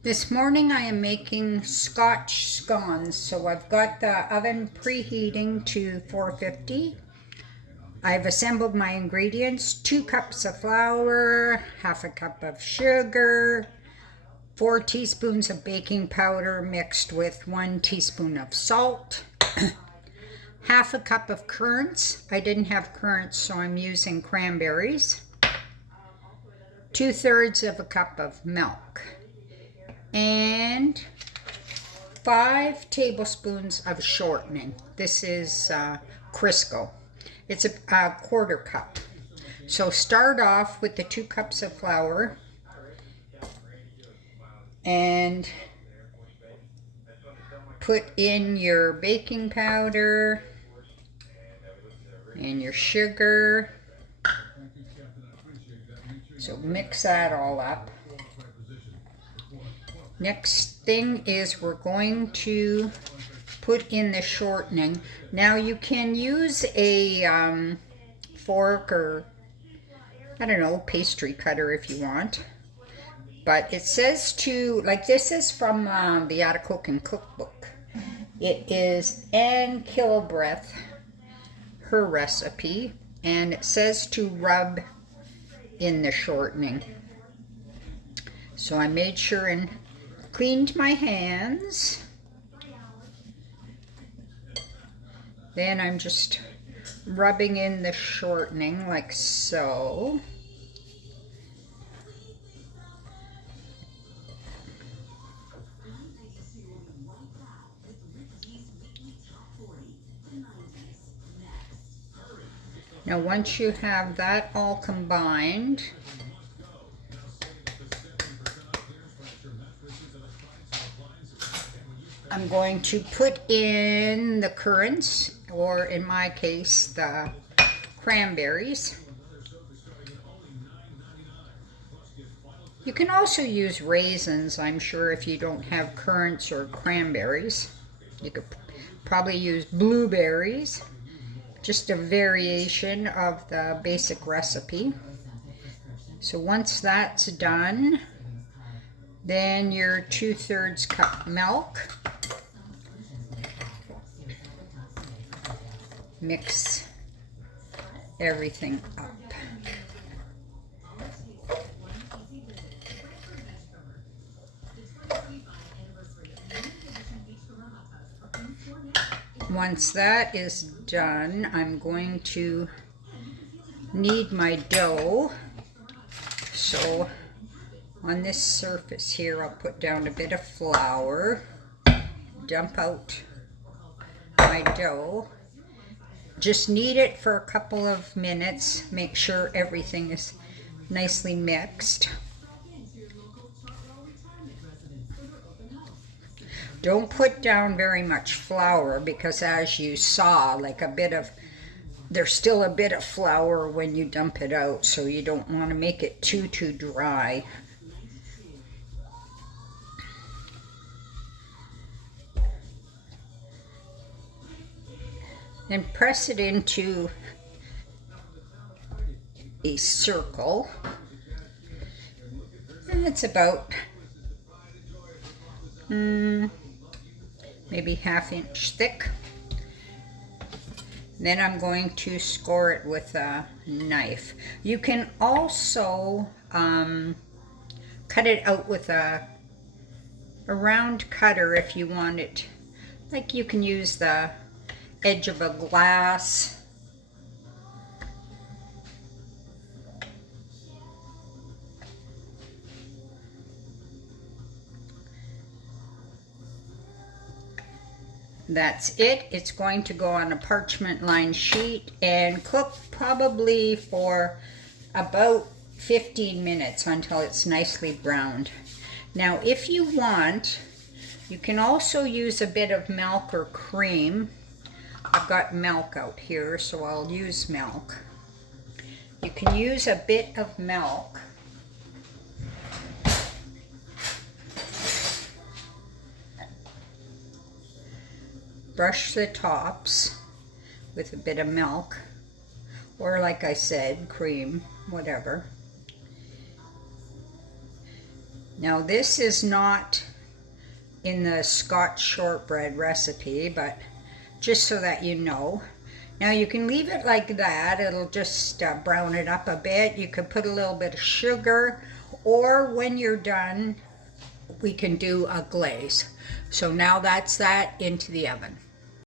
This morning I am making Scotch scones. So I've got the oven preheating to 450. I've assembled my ingredients: 2 cups of flour, half a cup of sugar, 4 teaspoons of baking powder mixed with 1 teaspoon of salt, half a cup of currants. I didn't have currants, so I'm using cranberries, 2/3 of a cup of milk, and 5 tablespoons of shortening. This is Crisco. It's a quarter cup. So start off with the 2 cups of flour and put in your baking powder and your sugar. So mix that all up. Next thing is we're going to put in the shortening. Now you can use a fork or, I don't know, pastry cutter if you want. But it says to, like, this is from the Art of Cooking cookbook. It is Anne Kilbreth, her recipe, and it says to rub in the shortening. So I made sure and cleaned my hands. Then I'm just rubbing in the shortening like so. Now once you have that all combined, I'm going to put in the currants, or in my case, the cranberries. You can also use raisins, I'm sure, if you don't have currants or cranberries. You could probably use blueberries, just a variation of the basic recipe. So once that's done, then your 2/3 cup milk. Mix everything up. Once that is done, I'm going to knead my dough. So on this surface here, I'll put down a bit of flour, dump out my dough. Just knead it for a couple of minutes. Make sure everything is nicely mixed. Don't put down very much flour, because as you saw, like there's still a bit of flour when you dump it out, so you don't want to make it too dry. Then press it into a circle, and it's about maybe 1/2 inch thick. Then I'm going to score it with a knife. You can also cut it out with a round cutter if you want it. Like, you can use the edge of a glass. That's it. It's going to go on a parchment lined sheet and cook probably for about 15 minutes until it's nicely browned. Now if you want, you can also use a bit of milk or cream. I've got milk out here, so I'll use milk. You can use a bit of milk. Brush the tops with a bit of milk, or like I said, cream, whatever. Now this is not in the Scotch shortbread recipe, but just so that you know. Now you can leave it like that. It'll just brown it up a bit. You could put a little bit of sugar, or when you're done, we can do a glaze. So now that's that into the oven.